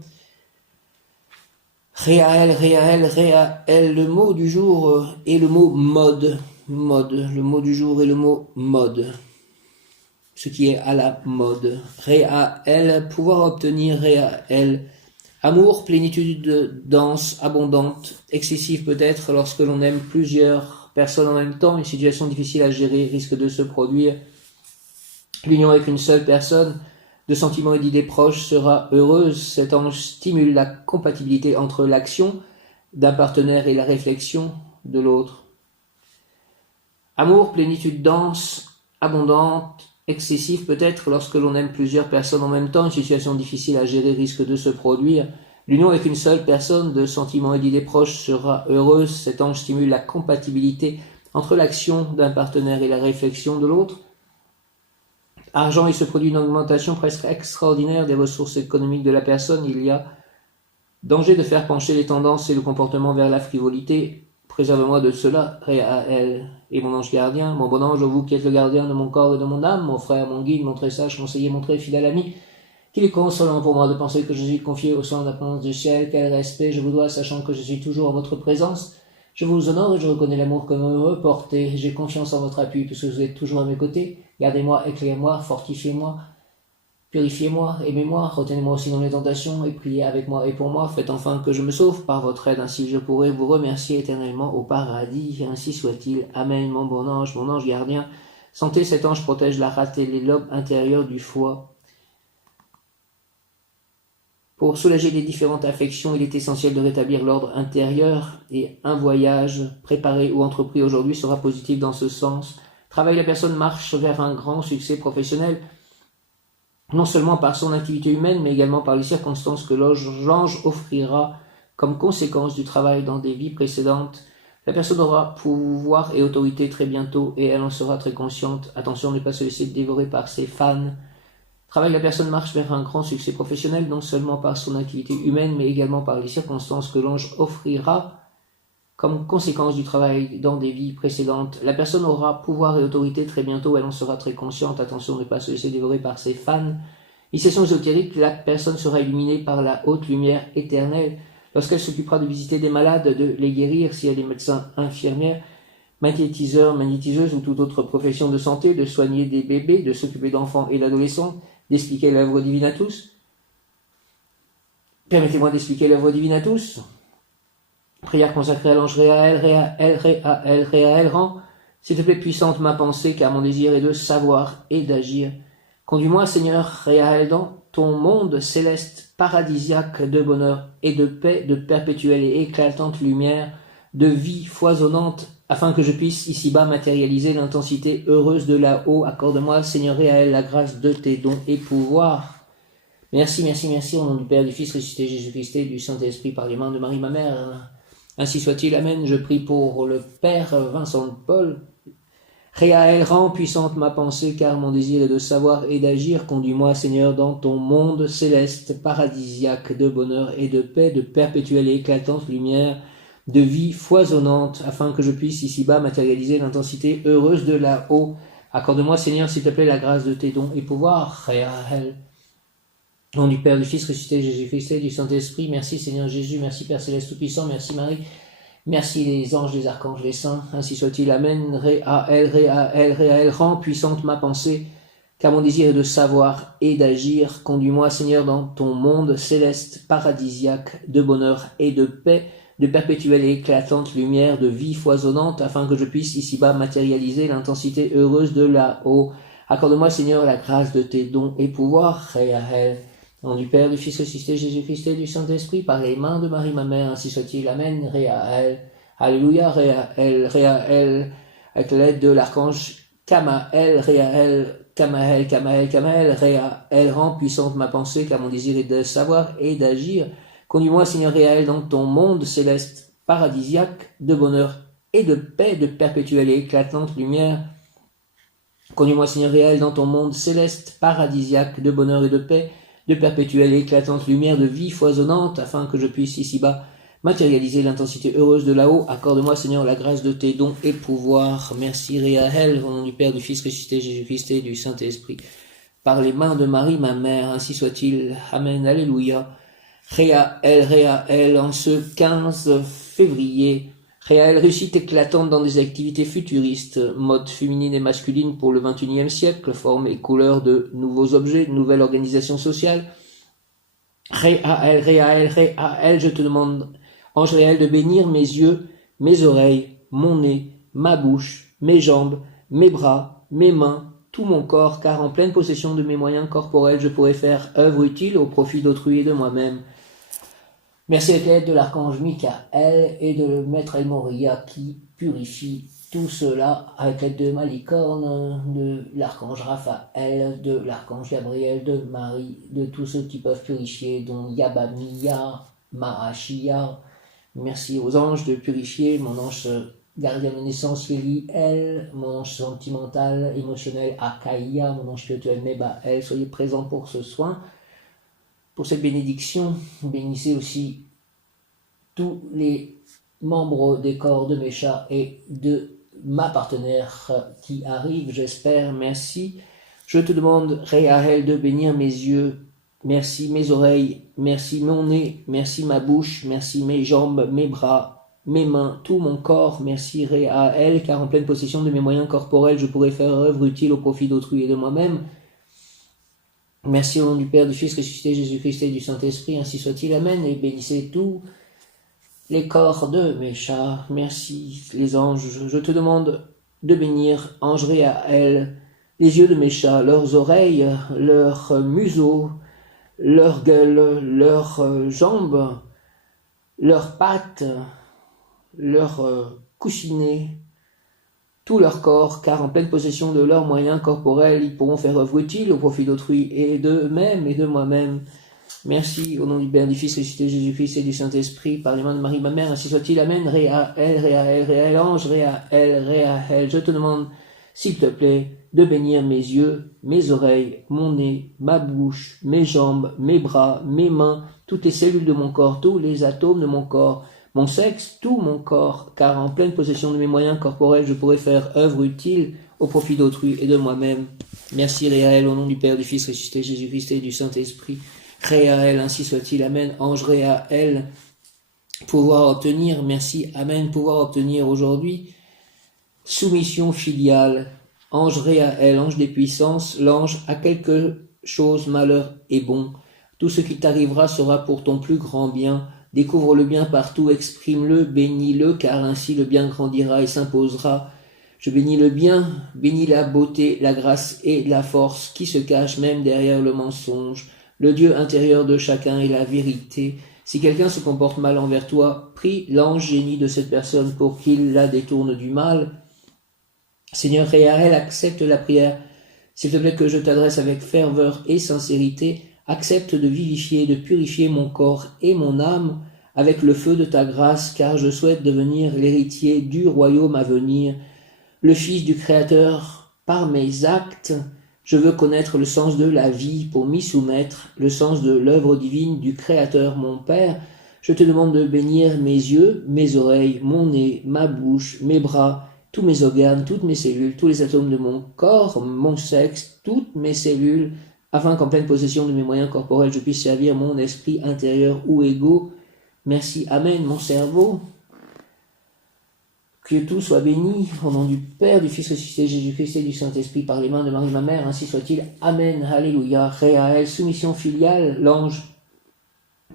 Réaël, Réaël, Réaël, le mot du jour est le mot mode. Mode, le mot du jour est le mot mode, ce qui est à la mode. Réaël, pouvoir obtenir Réaël, amour, plénitude, danse, abondante, excessive peut-être lorsque l'on aime plusieurs personnes en même temps, une situation difficile à gérer risque de se produire. L'union avec une seule personne, de sentiments et d'idées proches sera heureuse. Cet ange stimule la compatibilité entre l'action d'un partenaire et la réflexion de l'autre. Amour, plénitude, danse, abondante, excessive peut-être lorsque l'on aime plusieurs personnes en même temps, une situation difficile à gérer risque de se produire. L'union avec une seule personne, de sentiments et d'idées proches sera heureuse. Cet ange stimule la compatibilité entre l'action d'un partenaire et la réflexion de l'autre. Argent, il se produit une augmentation presque extraordinaire des ressources économiques de la personne. Il y a danger de faire pencher les tendances et le comportement vers la frivolité. Préserve-moi de cela, Réaël, et mon ange gardien, mon bon ange, vous qui êtes le gardien de mon corps et de mon âme, mon frère, mon guide, mon très sage conseiller, mon très fidèle ami, qu'il est consolant pour moi de penser que je suis confié au sein de la présence du ciel. Quel respect je vous dois, sachant que je suis toujours en votre présence. Je vous honore et je reconnais l'amour que vous me portez. J'ai confiance en votre appui, puisque vous êtes toujours à mes côtés. Gardez-moi, éclairez-moi, fortifiez-moi, purifiez-moi, aimez-moi, retenez-moi aussi dans les tentations, et priez avec moi et pour moi. Faites enfin que je me sauve par votre aide, ainsi je pourrai vous remercier éternellement au paradis. Ainsi soit-il. Amen, mon bon ange, mon ange gardien. Sentez, cet ange protège la rate et les lobes intérieurs du foie. Pour soulager les différentes affections, il est essentiel de rétablir l'ordre intérieur, et un voyage préparé ou entrepris aujourd'hui sera positif dans ce sens. Travail, la personne marche vers un grand succès professionnel, non seulement par son activité humaine, mais également par les circonstances que l'ange offrira comme conséquence du travail dans des vies précédentes. La personne aura pouvoir et autorité très bientôt, et elle en sera très consciente. Attention de ne pas se laisser dévorer par ses fans. Travail, la personne marche vers un grand succès professionnel, non seulement par son activité humaine, mais également par les circonstances que l'ange offrira comme conséquence du travail dans des vies précédentes. La personne aura pouvoir et autorité très bientôt, elle en sera très consciente. Attention de ne pas se laisser dévorer par ses fans. Initiation ésotérique, la personne sera illuminée par la haute lumière éternelle. Lorsqu'elle s'occupera de visiter des malades, de les guérir, si elle est médecin, infirmière, magnétiseur, magnétiseuse ou toute autre profession de santé, de soigner des bébés, de s'occuper d'enfants et d'adolescents, d'expliquer l'œuvre divine à tous. Permettez-moi d'expliquer l'œuvre divine à tous. Prière consacrée à l'ange Réaël, Réaël, Réaël, Réaël, rend, s'il te plaît, puissante ma pensée, car mon désir est de savoir et d'agir. Conduis-moi, Seigneur Réaël, dans ton monde céleste, paradisiaque de bonheur et de paix, de perpétuelle et éclatante lumière, de vie foisonnante, afin que je puisse ici-bas matérialiser l'intensité heureuse de là-haut. Accorde-moi, Seigneur Réaël, la grâce de tes dons et pouvoirs. Merci, merci, merci, au nom du Père, du Fils, ressuscité Jésus-Christ et du Saint-Esprit, par les mains de Marie, ma mère. Ainsi soit-il, amen. Je prie pour le Père Vincent de Paul. Réaël, rend puissante ma pensée, car mon désir est de savoir et d'agir. Conduis-moi, Seigneur, dans ton monde céleste, paradisiaque de bonheur et de paix, de perpétuelle et éclatante lumière, de vie foisonnante, afin que je puisse ici-bas matérialiser l'intensité heureuse de là-haut. Accorde-moi, Seigneur, s'il te plaît, la grâce de tes dons et pouvoirs. Réaël. Au nom du Père, du Fils, ressuscité Jésus-Christ et du Saint-Esprit. Merci, Seigneur Jésus. Merci, Père Céleste Tout-Puissant. Merci, Marie. Merci les anges, les archanges, les saints, ainsi soit-il, amen. Réaël, Réaël, Réaël, rend puissante ma pensée, car mon désir est de savoir et d'agir. Conduis-moi, Seigneur, dans ton monde céleste, paradisiaque, de bonheur et de paix, de perpétuelle et éclatante lumière, de vie foisonnante, afin que je puisse ici-bas matérialiser l'intensité heureuse de là-haut. Accorde-moi, Seigneur, la grâce de tes dons et pouvoirs. Réaël. Au nom du Père, du Fils ressuscité, Jésus-Christ et du Saint-Esprit, par les mains de Marie, ma mère, ainsi soit-il. Amen. Réaël. Alléluia. Réaël. Réaël. Avec l'aide de l'archange Kamaël. Réaël. Kamaël. Kamaël. Kamaël. Réaël. Rend puissante ma pensée, car mon désir est de savoir et d'agir. Conduis-moi, Seigneur Réaël, dans ton monde céleste, paradisiaque, de bonheur et de paix, de perpétuelle et éclatante lumière. Conduis-moi, Seigneur Réaël, dans ton monde céleste, paradisiaque, de bonheur et de paix, de perpétuelle et éclatante lumière, de vie foisonnante, afin que je puisse ici-bas matérialiser l'intensité heureuse de là-haut. Accorde-moi, Seigneur, la grâce de tes dons et pouvoirs. Merci, Réaël, au nom du Père, du Fils ressuscité, Jésus-Christ et du Saint-Esprit. Par les mains de Marie, ma mère, ainsi soit-il. Amen, alléluia. Réaël, Réaël, en ce 15 février, Réaël, réussite éclatante dans des activités futuristes, mode féminine et masculine pour le XXIe siècle, forme et couleur de nouveaux objets, nouvelle organisation sociale. Réaël, Réaël, Réaël, je te demande, ange Réaël, de bénir mes yeux, mes oreilles, mon nez, ma bouche, mes jambes, mes bras, mes mains, tout mon corps, car en pleine possession de mes moyens corporels, je pourrai faire œuvre utile au profit d'autrui et de moi-même. Merci avec l'aide de l'archange Michael et de Maître El Moria qui purifie tout cela avec l'aide de ma licorne, de l'archange Raphaël, de l'archange Gabriel, de Marie, de tous ceux qui peuvent purifier, dont Yabamiya, Mahashia. Merci aux anges de purifier, mon ange gardien de naissance Yeliel, mon ange sentimental, émotionnel Akaïa, mon ange spirituel Mebaël. Soyez présents pour ce soin. Pour cette bénédiction, bénissez aussi tous les membres des corps de mes chats et de ma partenaire qui arrive, j'espère. Merci. Je te demande, Réahel, de bénir mes yeux. Merci mes oreilles. Merci mon nez. Merci ma bouche. Merci mes jambes, mes bras, mes mains, tout mon corps. Merci Réahel, car en pleine possession de mes moyens corporels, je pourrai faire œuvre utile au profit d'autrui et de moi-même. Merci au nom du Père, du Fils ressuscité, Jésus-Christ et du Saint-Esprit, ainsi soit-il. Amen. Et bénissez tous les corps de mes chats. Merci les anges. Je te demande de bénir, ange Réahel, les yeux de mes chats, leurs oreilles, leurs museaux, leur gueule, leurs jambes, leurs pattes, leurs coussinets, tout leur corps, car en pleine possession de leurs moyens corporels, ils pourront faire œuvre utile au profit d'autrui et d'eux-mêmes et de moi-même. Merci au nom du Père, du Fils ressuscité, Jésus-Christ et du Saint-Esprit, par les mains de Marie, ma mère, ainsi soit-il. Amen. Réahel, Réahel, Réahel, ange, Réahel, Réahel. Je te demande, s'il te plaît, de bénir mes yeux, mes oreilles, mon nez, ma bouche, mes jambes, mes bras, mes mains, toutes les cellules de mon corps, tous les atomes de mon corps, mon sexe, tout mon corps, car en pleine possession de mes moyens corporels, je pourrai faire œuvre utile au profit d'autrui et de moi-même. Merci Réahel, au nom du Père, du Fils ressuscité, Jésus-Christ et du Saint-Esprit. Réahel, ainsi soit-il. Amen. Ange Réahel, pouvoir obtenir, merci, Amen, pouvoir obtenir aujourd'hui soumission filiale. Ange Réahel, ange des puissances, l'ange a quelque chose, malheur et bon. Tout ce qui t'arrivera sera pour ton plus grand bien. Découvre le bien partout, exprime-le, bénis-le, car ainsi le bien grandira et s'imposera. Je bénis le bien, bénis la beauté, la grâce et la force qui se cachent même derrière le mensonge. Le Dieu intérieur de chacun est la vérité. Si quelqu'un se comporte mal envers toi, prie l'ange génie de cette personne pour qu'il la détourne du mal. Seigneur Réahel, accepte la prière. S'il te plaît que je t'adresse avec ferveur et sincérité, accepte de vivifier et de purifier mon corps et mon âme avec le feu de ta grâce, car je souhaite devenir l'héritier du royaume à venir, le Fils du Créateur par mes actes. Je veux connaître le sens de la vie pour m'y soumettre, le sens de l'œuvre divine du Créateur, mon Père. Je te demande de bénir mes yeux, mes oreilles, mon nez, ma bouche, mes bras, tous mes organes, toutes mes cellules, tous les atomes de mon corps, mon sexe, toutes mes cellules, afin qu'en pleine possession de mes moyens corporels, je puisse servir mon esprit intérieur ou égaux. Merci, Amen, mon cerveau. Que tout soit béni, au nom du Père, du Fils ressuscité, Jésus-Christ et du Saint-Esprit, par les mains de Marie, ma mère, ainsi soit-il. Amen, Alléluia. Réahel, soumission filiale, l'ange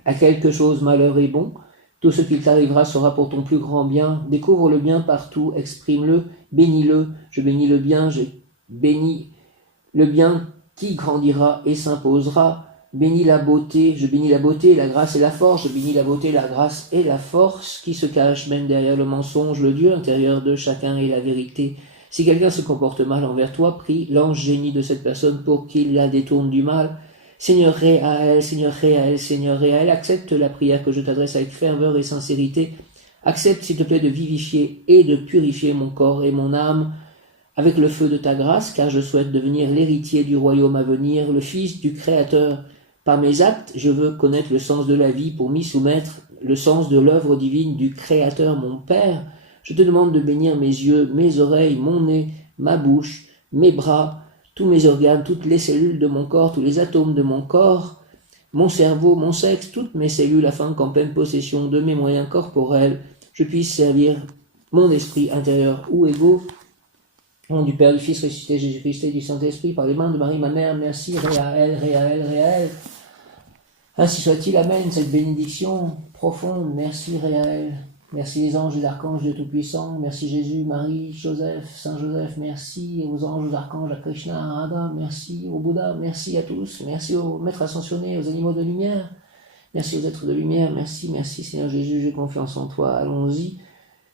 a quelque chose, malheur et bon. Tout ce qui t'arrivera sera pour ton plus grand bien. Découvre le bien partout, exprime-le, bénis-le. Je bénis le bien, je bénis le bien qui grandira et s'imposera. Bénis la beauté, je bénis la beauté, la grâce et la force. Je bénis la beauté, la grâce et la force qui se cachent même derrière le mensonge. Le Dieu intérieur de chacun est la vérité. Si quelqu'un se comporte mal envers toi, prie l'ange génie de cette personne pour qu'il la détourne du mal. Seigneur Réahel, Seigneur Réahel, Seigneur Réahel, accepte la prière que je t'adresse avec ferveur et sincérité. Accepte, s'il te plaît, de vivifier et de purifier mon corps et mon âme avec le feu de ta grâce, car je souhaite devenir l'héritier du royaume à venir, le Fils du Créateur. Par mes actes, je veux connaître le sens de la vie pour m'y soumettre, le sens de l'œuvre divine du Créateur, mon Père. Je te demande de bénir mes yeux, mes oreilles, mon nez, ma bouche, mes bras, tous mes organes, toutes les cellules de mon corps, tous les atomes de mon corps, mon cerveau, mon sexe, toutes mes cellules, afin qu'en pleine possession de mes moyens corporels, je puisse servir mon esprit intérieur ou égaux. Au nom du Père, du Fils ressuscité, Jésus-Christ et du Saint-Esprit, par les mains de Marie, ma mère, merci, Réahel, Réahel, Réahel. Ainsi soit-il, Amen, cette bénédiction profonde, merci Réahel. Merci les anges et les archanges de Tout-Puissant, merci Jésus, Marie, Joseph, Saint Joseph, merci aux anges, aux archanges, à Krishna, à Radha, merci au Bouddha, merci à tous, merci aux maîtres ascensionnés, aux animaux de lumière, merci aux êtres de lumière, merci Seigneur Jésus, j'ai confiance en toi, allons-y.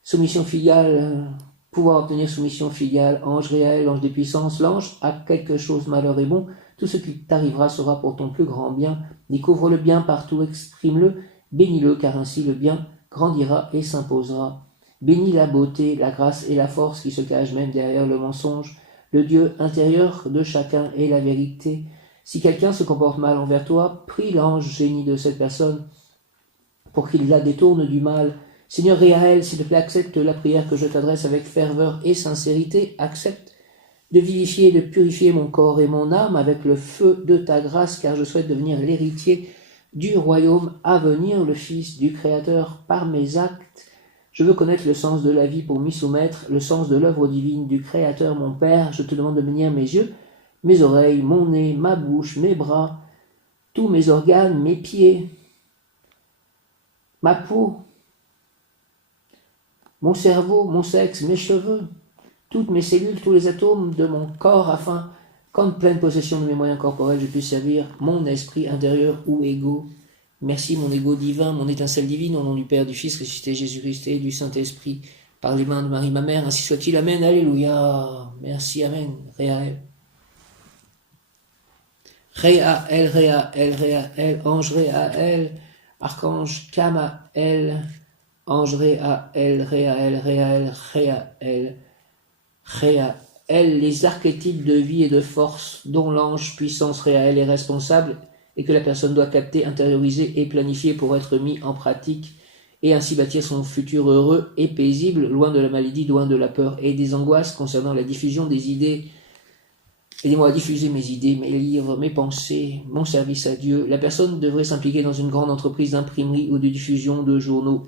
Soumission filiale, pouvoir obtenir soumission filiale, ange Réahel, ange des puissances, l'ange a quelque chose, malheur et bon, tout ce qui t'arrivera sera pour ton plus grand bien, découvre le bien partout, exprime-le, bénis-le, car ainsi le bien grandira et s'imposera. Bénis la beauté, la grâce et la force qui se cachent même derrière le mensonge. Le Dieu intérieur de chacun est la vérité. Si quelqu'un se comporte mal envers toi, prie l'ange génie de cette personne pour qu'il la détourne du mal. Seigneur Réaël, s'il te plaît, accepte la prière que je t'adresse avec ferveur et sincérité. Accepte de vivifier et de purifier mon corps et mon âme avec le feu de ta grâce, car je souhaite devenir l'héritier du royaume à venir, le Fils du Créateur par mes actes. Je veux connaître le sens de la vie pour m'y soumettre, le sens de l'œuvre divine du Créateur, mon Père. Je te demande de bénir mes yeux, mes oreilles, mon nez, ma bouche, mes bras, tous mes organes, mes pieds, ma peau, mon cerveau, mon sexe, mes cheveux, toutes mes cellules, tous les atomes de mon corps, afin qu'en pleine possession de mes moyens corporels, je puisse servir mon esprit intérieur ou ego. Merci mon ego divin, mon étincelle divine, au nom du Père, du Fils, ressuscité Jésus-Christ et du Saint-Esprit, par les mains de Marie, ma mère, ainsi soit-il. Amen, alléluia. Merci, amen. Réaël. Réaël, Réaël, Réaël, ange Réaël, archange Kamaël, ange Réaël, Réaël, Réaël, Réaël, Réaël, les archétypes de vie et de force dont l'ange puissance Réaël est responsable et que la personne doit capter, intérioriser et planifier pour être mis en pratique et ainsi bâtir son futur heureux et paisible, loin de la maladie, loin de la peur et des angoisses concernant la diffusion des idées. Aidez-moi à diffuser mes idées, mes livres, mes pensées, mon service à Dieu. La personne devrait s'impliquer dans une grande entreprise d'imprimerie ou de diffusion de journaux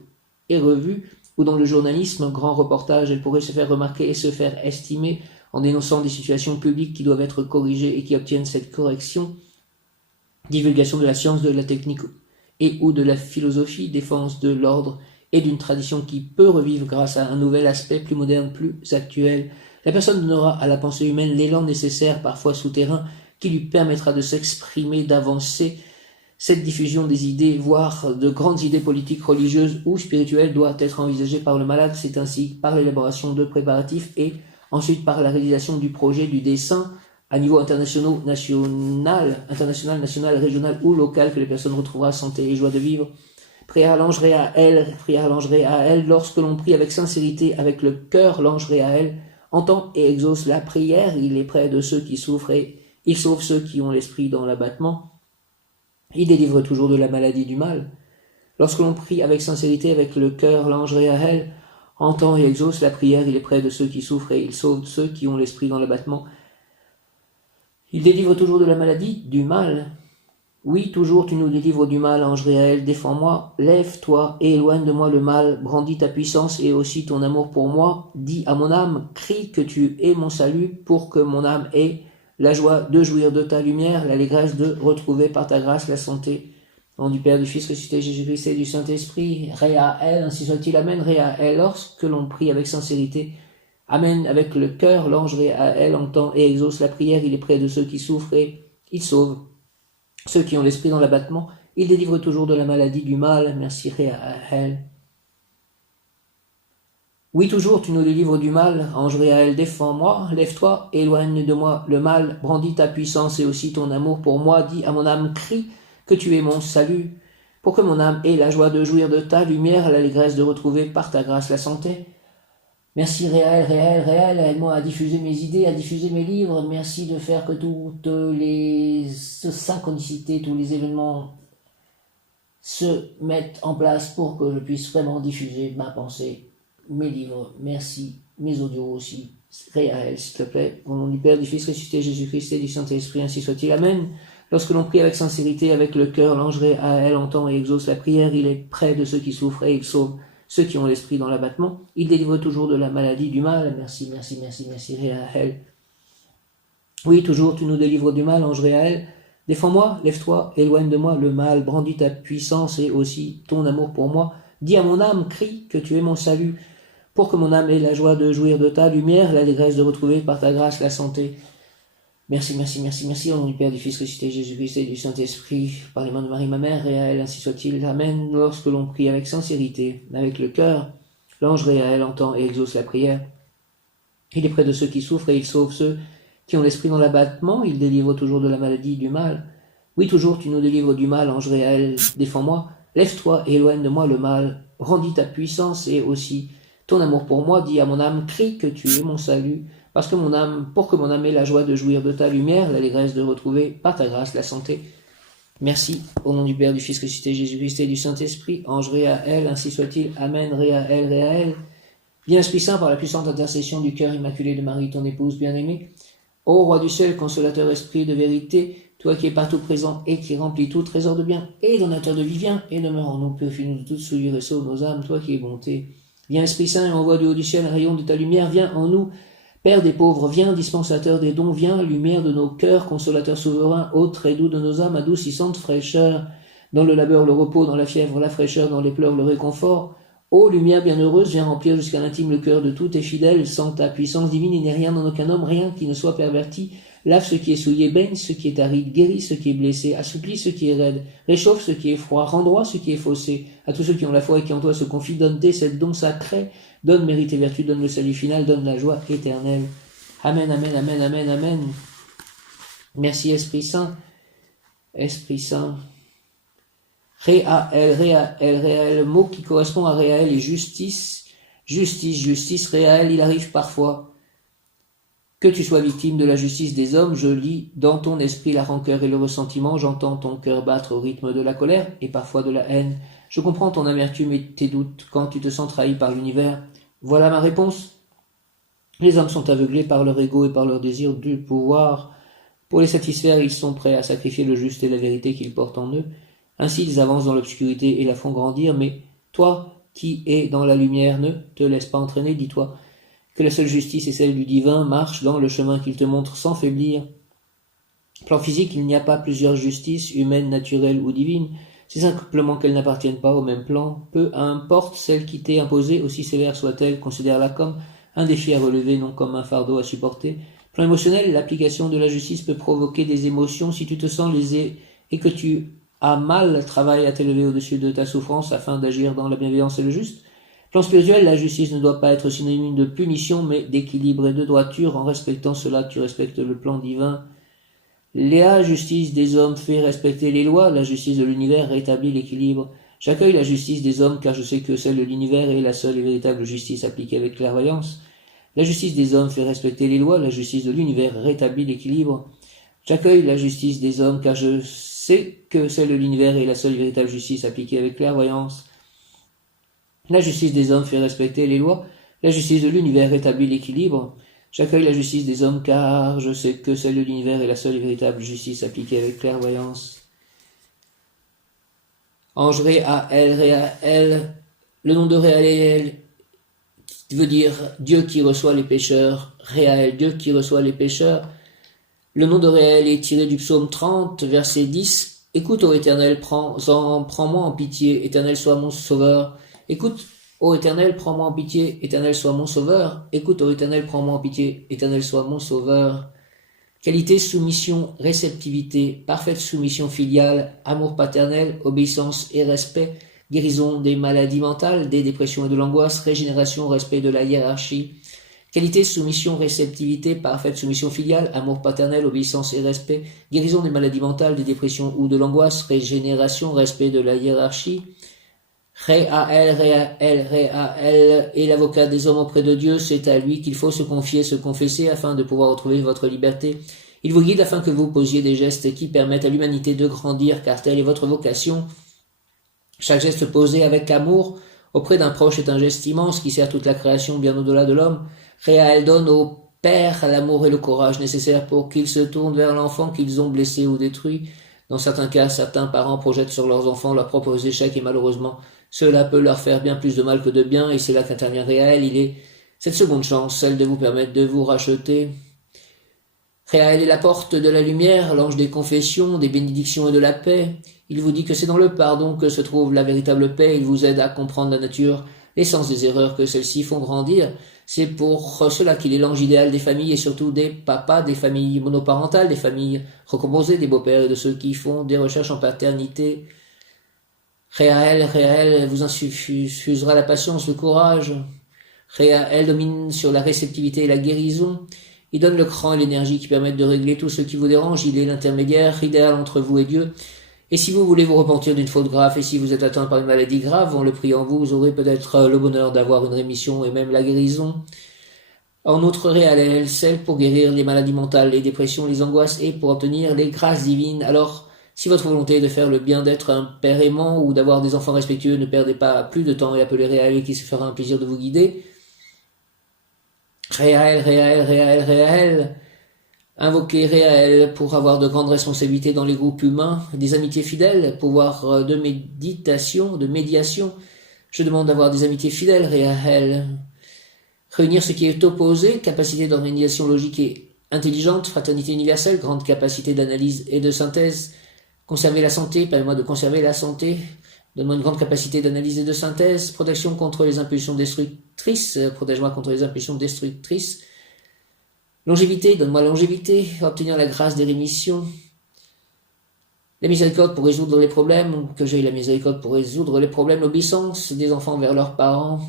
et revues, ou dans le journalisme, grand reportage. Elle pourrait se faire remarquer et se faire estimer en dénonçant des situations publiques qui doivent être corrigées et qui obtiennent cette correction. Divulgation de la science, de la technique et ou de la philosophie, défense de l'ordre et d'une tradition qui peut revivre grâce à un nouvel aspect plus moderne, plus actuel. La personne donnera à la pensée humaine l'élan nécessaire, parfois souterrain, qui lui permettra de s'exprimer, d'avancer. Cette diffusion des idées, voire de grandes idées politiques, religieuses ou spirituelles, doit être envisagée par le malade. C'est ainsi par l'élaboration de préparatifs et ensuite par la réalisation du projet, du dessin, à niveau international, national, régional ou local, que les personnes retrouveront santé et joie de vivre. Prière à l'ange Réaël, lorsque l'on prie avec sincérité, avec le cœur, l'ange Réaël entend et exauce la prière. Il est près de ceux qui souffrent et il sauve ceux qui ont l'esprit dans l'abattement. Il délivre toujours de la maladie du mal. Lorsque l'on prie avec sincérité, avec le cœur, l'ange Réaël entend et exauce la prière. Il est près de ceux qui souffrent et il sauve ceux qui ont l'esprit dans l'abattement. Il délivre toujours de la maladie du mal. Oui, toujours tu nous délivres du mal, ange Réaël, défends-moi, lève-toi et éloigne de moi le mal, brandis ta puissance et aussi ton amour pour moi, dis à mon âme, crie que tu es mon salut pour que mon âme ait la joie de jouir de ta lumière, l'allégresse de retrouver par ta grâce la santé. Au nom du Père, du Fils, ressuscité Jésus-Christ et du Saint-Esprit, Réaël, ainsi soit-il, amen, Réaël, lorsque l'on prie avec sincérité, amen, avec le cœur, l'ange Réaël entend et exauce la prière, il est près de ceux qui souffrent et il sauve ceux qui ont l'esprit dans l'abattement, il délivre toujours de la maladie du mal. Merci Réaël. Oui, toujours tu nous délivres du mal, ange Réaël, défends-moi, lève-toi, éloigne de moi le mal, brandis ta puissance et aussi ton amour pour moi, dis à mon âme, crie que tu es mon salut, pour que mon âme ait la joie de jouir de ta lumière, l'allégresse de retrouver par ta grâce la santé. Merci Réaël, aide-moi à diffuser mes idées, à diffuser mes livres. Merci de faire que toutes les synchronicités, tous les événements se mettent en place pour que je puisse vraiment diffuser ma pensée, mes livres. Merci, mes audios aussi. Réaël, s'il te plaît. Au nom du Père, du Fils, ressuscité Jésus-Christ et du Saint-Esprit, ainsi soit-il. Amen. Lorsque l'on prie avec sincérité, avec le cœur, l'ange Réaël entend et exauce la prière. Il est près de ceux qui souffrent et il sauve ceux qui ont l'esprit dans l'abattement. Il délivre toujours de la maladie du mal. Merci Réaël. Oui, toujours tu nous délivres du mal, ange Réaël. Défends-moi, lève-toi, éloigne de moi le mal, brandis ta puissance et aussi ton amour pour moi. Dis à mon âme, crie que tu es mon salut, pour que mon âme ait la joie de jouir de ta lumière, l'allégresse de retrouver par ta grâce la santé. Merci, au nom du Père, du Fils, ressuscité Jésus-Christ et du Saint-Esprit, par les mains de Marie, ma mère, Réaël, ainsi soit-il. Amen. Lorsque l'on prie avec sincérité, avec le cœur, l'ange Réaël entend et exauce la prière. Il est près de ceux qui souffrent et il sauve ceux qui ont l'esprit dans l'abattement. Il délivre toujours de la maladie du mal. Oui, toujours tu nous délivres du mal, ange Réaël, défends-moi. Lève-toi et éloigne de moi le mal. Brandis ta puissance et aussi ton amour pour moi. Dis à mon âme, crie que tu es mon salut. Parce que pour que mon âme ait la joie de jouir de ta lumière, l'allégresse de retrouver par ta grâce la santé. Merci, au nom du Père, du Fils, ressuscité Jésus-Christ et du Saint-Esprit, ange Réaël, ainsi soit-il. Amen, Réaël, Réaël. Bien Esprit Saint, par la puissante intercession du cœur immaculé de Marie, ton épouse bien-aimée, ô Roi du ciel, consolateur esprit de vérité, toi qui es partout présent et qui remplis tout trésor de bien, et donateur de vie, viens et demeure en nous, purifie-nous de toute souillure et sauve nos âmes, toi qui es bonté. Viens Esprit Saint, et envoie du haut du ciel un rayon de ta lumière, viens en nous, Père des pauvres, viens, dispensateur des dons, viens, lumière de nos cœurs, consolateur souverain, hôte très doux de nos âmes, adoucissante fraîcheur, dans le labeur le repos, dans la fièvre la fraîcheur, dans les pleurs le réconfort. Ô lumière bienheureuse, viens remplir jusqu'à l'intime le cœur de tout tes fidèles, sans ta puissance divine, il n'est rien en aucun homme, rien qui ne soit perverti. Lave ce qui est souillé, baigne ce qui est aride, guéris ce qui est blessé, assouplis ce qui est raide, réchauffe ce qui est froid, rend droit ce qui est faussé. À tous ceux qui ont la foi et qui en toi se confient, donne-tes cette don sacré, donne mérite et vertu, donne le salut final, donne la joie éternelle. Amen, amen, amen, amen, amen. Merci Esprit Saint. Esprit Saint. Réaël, le mot qui correspond à Réaël est justice. Justice, Réaël, il arrive parfois que tu sois victime de la justice des hommes. Je lis dans ton esprit la rancœur et le ressentiment, j'entends ton cœur battre au rythme de la colère et parfois de la haine. Je comprends ton amertume et tes doutes quand tu te sens trahi par l'univers. Voilà ma réponse. Les hommes sont aveuglés par leur ego et par leur désir du pouvoir. Pour les satisfaire, ils sont prêts à sacrifier le juste et la vérité qu'ils portent en eux. Ainsi, ils avancent dans l'obscurité et la font grandir, mais toi, qui es dans la lumière, ne te laisse pas entraîner, dis-toi que la seule justice est celle du divin, marche dans le chemin qu'il te montre sans faiblir. Plan physique, il n'y a pas plusieurs justices, humaines, naturelles ou divines, c'est simplement qu'elles n'appartiennent pas au même plan. Peu importe celle qui t'est imposée, aussi sévère soit-elle, considère-la comme un défi à relever, non comme un fardeau à supporter. Plan émotionnel, l'application de la justice peut provoquer des émotions. Si tu te sens lésé et que tu as mal, travaille à t'élever au-dessus de ta souffrance afin d'agir dans la bienveillance et le juste. Plan spirituel, la justice ne doit pas être synonyme de punition, mais d'équilibre et de droiture. En respectant cela, tu respectes le plan divin. La justice des hommes fait respecter les lois, la justice de l'univers rétablit l'équilibre. J'accueille la justice des hommes car je sais que celle de l'univers est la seule et véritable justice appliquée avec clairvoyance. La justice des hommes fait respecter les lois, la justice de l'univers rétablit l'équilibre. J'accueille la justice des hommes car je sais que celle de l'univers est la seule et véritable justice appliquée avec clairvoyance. La justice des hommes fait respecter les lois, la justice de l'univers rétablit l'équilibre. J'accueille la justice des hommes car je sais que celle de l'univers est la seule et véritable justice appliquée avec clairvoyance. Ange Réaël, le nom de Réaël veut dire Dieu qui reçoit les pécheurs. Réaël, Dieu qui reçoit les pécheurs. Le nom de Réaël est tiré du psaume 30, verset 10. Écoute, ô Éternel, prends-moi en pitié, Éternel, sois mon sauveur. Écoute, ô Éternel, prends-moi en pitié, Éternel, sois mon sauveur. Écoute, ô Éternel, prends-moi en pitié, Éternel, sois mon sauveur. Qualité, soumission, réceptivité, parfaite soumission filiale, amour paternel, obéissance et respect, guérison des maladies mentales, des dépressions et de l'angoisse, régénération, respect de la hiérarchie. Qualité, soumission, réceptivité, parfaite soumission filiale, amour paternel, obéissance et respect, guérison des maladies mentales, des dépressions ou de l'angoisse, régénération, respect de la hiérarchie. Réaël est l'avocat des hommes auprès de Dieu, c'est à lui qu'il faut se confier, se confesser afin de pouvoir retrouver votre liberté. Il vous guide afin que vous posiez des gestes qui permettent à l'humanité de grandir, car telle est votre vocation. Chaque geste posé avec amour auprès d'un proche est un geste immense qui sert toute la création bien au-delà de l'homme. Réaël donne au père l'amour et le courage nécessaires pour qu'ils se tournent vers l'enfant qu'ils ont blessé ou détruit. Dans certains cas, certains parents projettent sur leurs enfants leurs propres échecs et malheureusement, cela peut leur faire bien plus de mal que de bien, et c'est là qu'intervient Réaël. Il est cette seconde chance, celle de vous permettre de vous racheter. Réaël est la porte de la lumière, l'ange des confessions, des bénédictions et de la paix. Il vous dit que c'est dans le pardon que se trouve la véritable paix. Il vous aide à comprendre la nature, l'essence des erreurs que celles-ci font grandir. C'est pour cela qu'il est l'ange idéal des familles et surtout des papas, des familles monoparentales, des familles recomposées, des beaux-pères et de ceux qui font des recherches en paternité. Réaël vous infusera la patience, le courage. Réaël domine sur la réceptivité et la guérison. Il donne le cran et l'énergie qui permettent de régler tout ce qui vous dérange. Il est l'intermédiaire idéal entre vous et Dieu. Et si vous voulez vous repentir d'une faute grave et si vous êtes atteint par une maladie grave, en le priant vous aurez peut-être le bonheur d'avoir une rémission et même la guérison. En outre, Réaël, celle pour guérir les maladies mentales, les dépressions, les angoisses et pour obtenir les grâces divines. Alors, Si votre volonté est de faire le bien, d'être un père aimant ou d'avoir des enfants respectueux, ne perdez pas plus de temps et appelez Réaël qui se fera un plaisir de vous guider. Réaël, Réaël, Réaël, Réaël. Invoquez Réaël pour avoir de grandes responsabilités dans les groupes humains, des amitiés fidèles, pouvoir de méditation, de médiation. Je demande d'avoir des amitiés fidèles, Réaël. Réunir ce qui est opposé, capacité d'organisation logique et intelligente, fraternité universelle, grande capacité d'analyse et de synthèse. Conserver la santé, permets-moi de conserver la santé. Donne-moi une grande capacité d'analyse et de synthèse. Protection contre les impulsions destructrices. Protège-moi contre les impulsions destructrices. Longévité, donne-moi longévité. Obtenir la grâce des rémissions. La miséricorde pour résoudre les problèmes. Que j'aie la miséricorde pour résoudre les problèmes. L'obéissance des enfants vers leurs parents.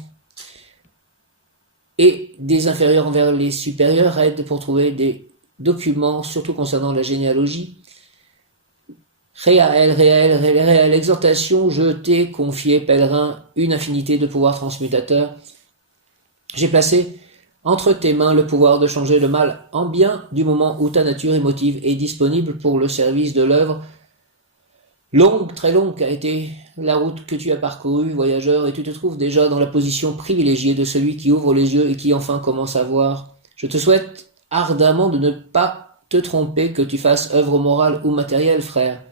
Et des inférieurs envers les supérieurs. Aide pour trouver des documents, surtout concernant la généalogie. Réaël, Réaël, Réaël, exhortation, je t'ai confié, pèlerin, une infinité de pouvoirs transmutateurs. J'ai placé entre tes mains le pouvoir de changer le mal en bien du moment où ta nature émotive est disponible pour le service de l'œuvre. Longue, très longue a été la route que tu as parcourue, voyageur, et tu te trouves déjà dans la position privilégiée de celui qui ouvre les yeux et qui enfin commence à voir. Je te souhaite ardemment de ne pas te tromper, que tu fasses œuvre morale ou matérielle, frère.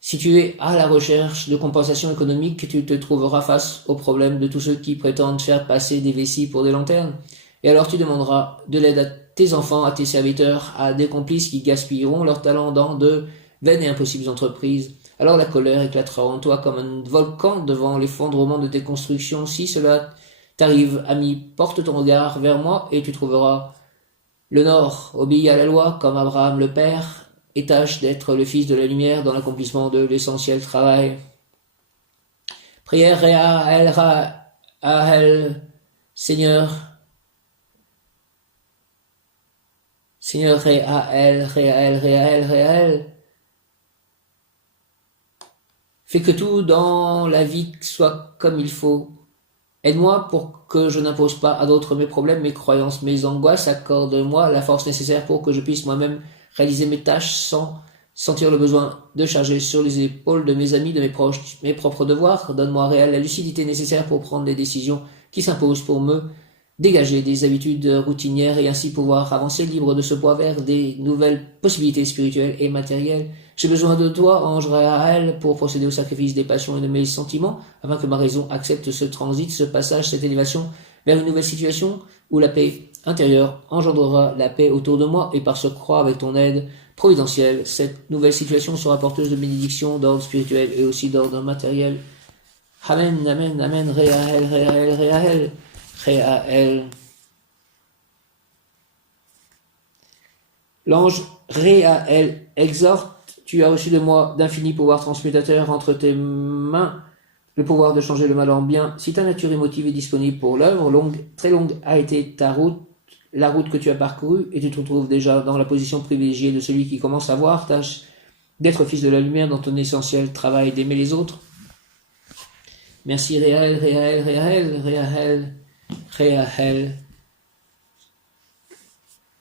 Si tu es à la recherche de compensation économique, tu te trouveras face au problème de tous ceux qui prétendent faire passer des vessies pour des lanternes. Et alors tu demanderas de l'aide à tes enfants, à tes serviteurs, à des complices qui gaspilleront leur talent dans de vaines et impossibles entreprises. Alors la colère éclatera en toi comme un volcan devant l'effondrement de tes constructions. Si cela t'arrive, ami, porte ton regard vers moi et tu trouveras le nord. Obéis à la loi comme Abraham le Père. Et tâche d'être le fils de la lumière dans l'accomplissement de l'essentiel travail. Prière Réaël, Réaël, Seigneur. Seigneur Réaël, Réaël, Réaël, Réaël. Fais que tout dans la vie soit comme il faut. Aide-moi pour que je n'impose pas à d'autres mes problèmes, mes croyances, mes angoisses. Accorde-moi la force nécessaire pour que je puisse moi-même réaliser mes tâches sans sentir le besoin de charger sur les épaules de mes amis, de mes proches, mes propres devoirs. Donne-moi réelle la lucidité nécessaire pour prendre les décisions qui s'imposent pour me dégager des habitudes routinières et ainsi pouvoir avancer libre de ce poids vers des nouvelles possibilités spirituelles et matérielles. J'ai besoin de toi, ange Réaël, pour procéder au sacrifice des passions et de mes sentiments, afin que ma raison accepte ce transit, ce passage, cette élévation vers une nouvelle situation où la paix intérieure engendrera la paix autour de moi et par ce croix avec ton aide providentielle, cette nouvelle situation sera porteuse de bénédictions d'ordre spirituel et aussi d'ordre matériel. Amen, amen, amen, Réaël, Réaël, Réaël, Réaël. L'ange Réaël exhorte, tu as reçu de moi d'infinis pouvoirs transmutateurs entre tes mains, le pouvoir de changer le mal en bien. Si ta nature émotive est disponible pour l'œuvre, longue, très longue a été ta route, la route que tu as parcourue, et tu te retrouves déjà dans la position privilégiée de celui qui commence à voir. Tâche d'être fils de la lumière dans ton essentiel travail d'aimer les autres. Merci Réaël, Réaël, Réaël, Réaël, Réaël.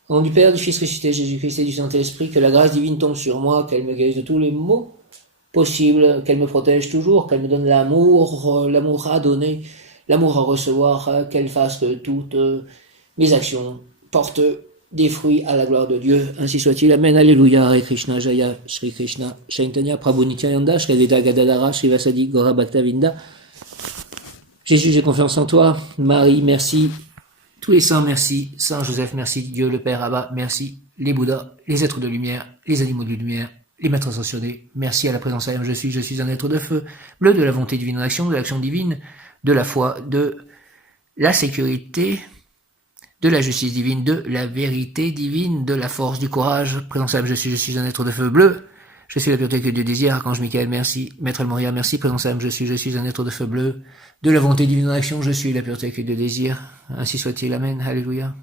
Au nom du Père, du Fils ressuscité, Jésus-Christ et du Saint-Esprit, que la grâce divine tombe sur moi, qu'elle me guérisse de tous les maux possibles, qu'elle me protège toujours, qu'elle me donne l'amour à donner, l'amour à recevoir, qu'elle fasse que toutes mes actions portent des fruits à la gloire de Dieu. Ainsi soit-il. Amen. Alléluia. Hare Krishna, Jaya, Shri Krishna, Chaitanya, Prabhu Nityananda, Shri Advaita Gadadhara, Shri Vasadi, Gaura Bhaktavinda. Jésus, j'ai confiance en toi. Marie, merci. Tous les saints, merci. Saint Joseph, merci. Dieu le Père, Abba, merci. Les Bouddhas, les êtres de lumière, les animaux de lumière, les maîtres ascensionnés, merci à la présence même. Je suis un être de feu, bleu de la volonté divine en action, de l'action divine, de la foi, de la sécurité, de la justice divine, de la vérité divine, de la force, du courage. Présence même, je suis un être de feu bleu. Je suis la pureté que Dieu désire. Archange Michael, merci. Maître El Moria, merci. Présence même, je suis un être de feu bleu. De la volonté divine en action, je suis la pureté que Dieu désire. Ainsi soit-il. Amen. Alléluia.